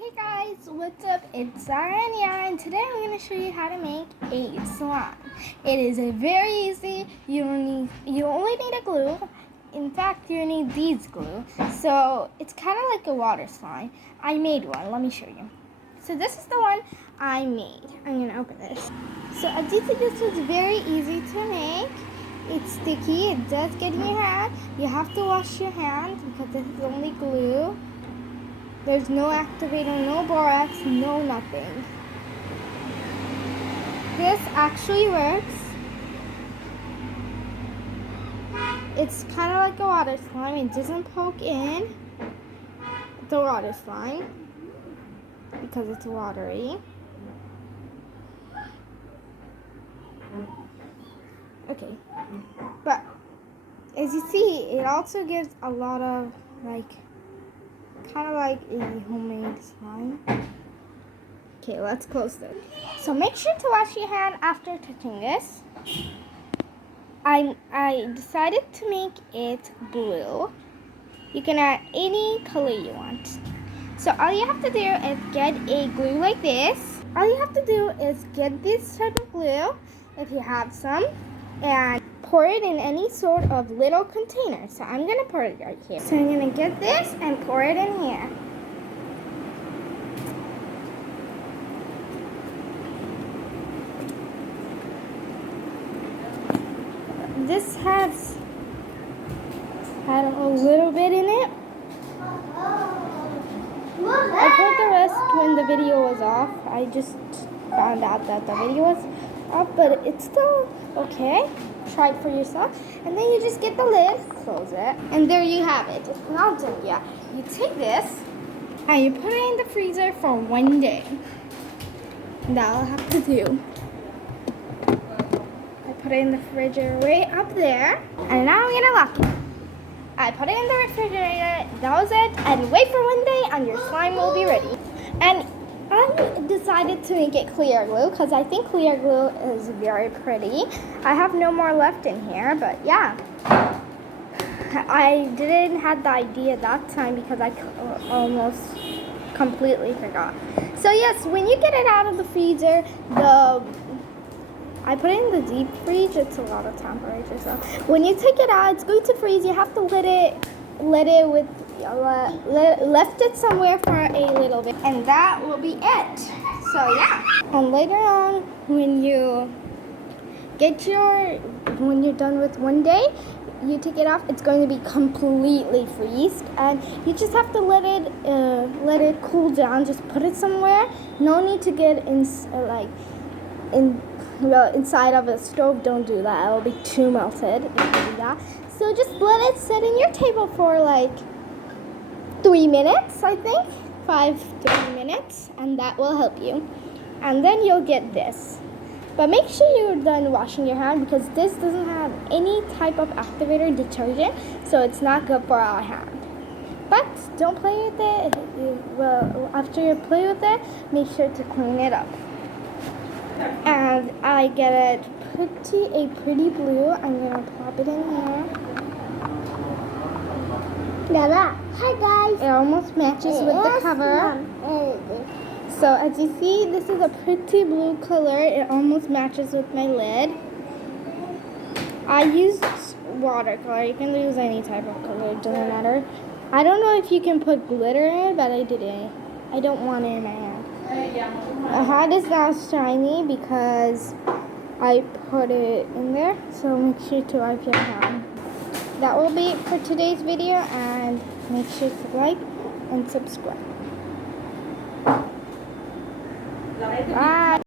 Hey guys, what's up? It's Saranya, and today I'm going to show you how to make a slime. It is very easy. You only need a glue. In fact, you need these glue. So it's kind of like a water slime. I made one. Let me show you. So this is the one I made. I'm going to open this. So as you see, this was very easy to make. It's sticky. It does get in your hand. You have to wash your hands because this is only glue. There's no activator, no bòrax, no nothing. This actually works. It's kind of like a water slime. It doesn't poke in. It's a water slime because it's watery. Okay. But as you see, it also gives a lot of kind of like a homemade slime. Okay, let's close this. So make sure to wash your hand after touching this. I decided to make it blue. You can add any color you want. So all you have to do is get a glue like this. All you have to do is get this type of glue, if you have some, and pour it in any sort of little container. So I'm going to pour it right here. So I'm going to get this and pour it in here. This has had a little bit in it. I poured the rest when the video was off. I just found out that the video was off, but it's still okay. Try it for yourself. And then you just get the lid, close it, and there you have it. It's not done yet. You take this and you put it in the freezer for 1 day. That'll have to do. I put it in the refrigerator way up there, and now I'm gonna lock it. I put it in the refrigerator, that was it, and wait for 1 day and your slime will be ready. And I decided to make it clear glue because I think clear glue is very pretty. I have no more left in here, but yeah. I didn't have the idea that time because I almost completely forgot. So yes, when you get it out of the freezer, I put it in the deep freeze. It's a lot of temperature. So when you take it out, it's going to freeze. You have to left it somewhere for a little bit, and that will be it. So yeah. And later on, when you're done with 1 day, you take it off. It's going to be completely freezed, and you just have to let it cool down. Just put it somewhere. No need to get inside of a stove. Don't do that. It will be too melted if you do that. So just let it sit in your table for 3 minutes, I think. 5 to 3 minutes, and that will help you. And then you'll get this. But make sure you're done washing your hand because this doesn't have any type of activator detergent, so it's not good for our hand. But don't play with it. Well, after you play with it, make sure to clean it up. And I get it a pretty blue. I'm gonna pop it in here. Hi guys. It almost matches with the cover. So as you see, this is a pretty blue color. It almost matches with my lid. I used watercolor. You can use any type of color. It doesn't matter. I don't know if you can put glitter in it, but I didn't. I don't want it in my hand. My hand is now shiny because I put it in there. So make sure to wipe your hand. That will be it for today's video, and make sure to like and subscribe. Bye.